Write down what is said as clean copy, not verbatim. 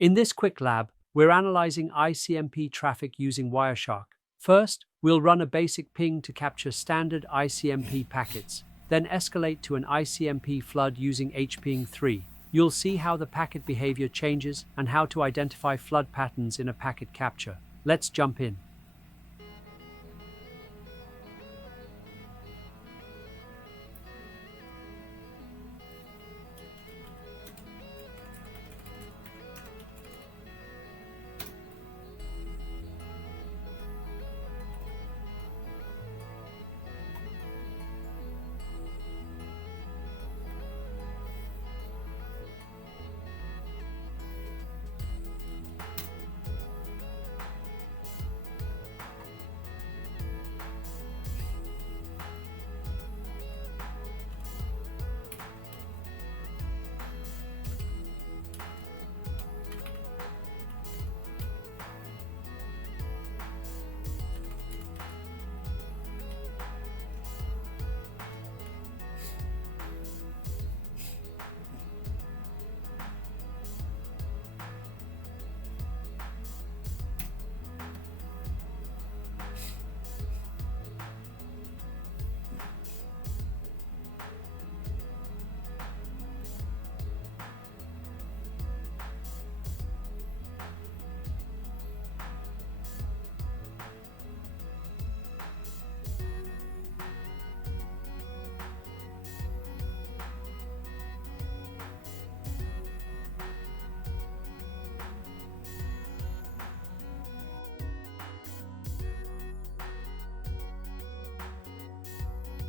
In this quick lab, we're analyzing ICMP traffic using Wireshark. First, we'll run a basic ping to capture standard ICMP packets, then escalate to an ICMP flood using hping3. You'll see how the packet behavior changes and how to identify flood patterns in a packet capture. Let's jump in.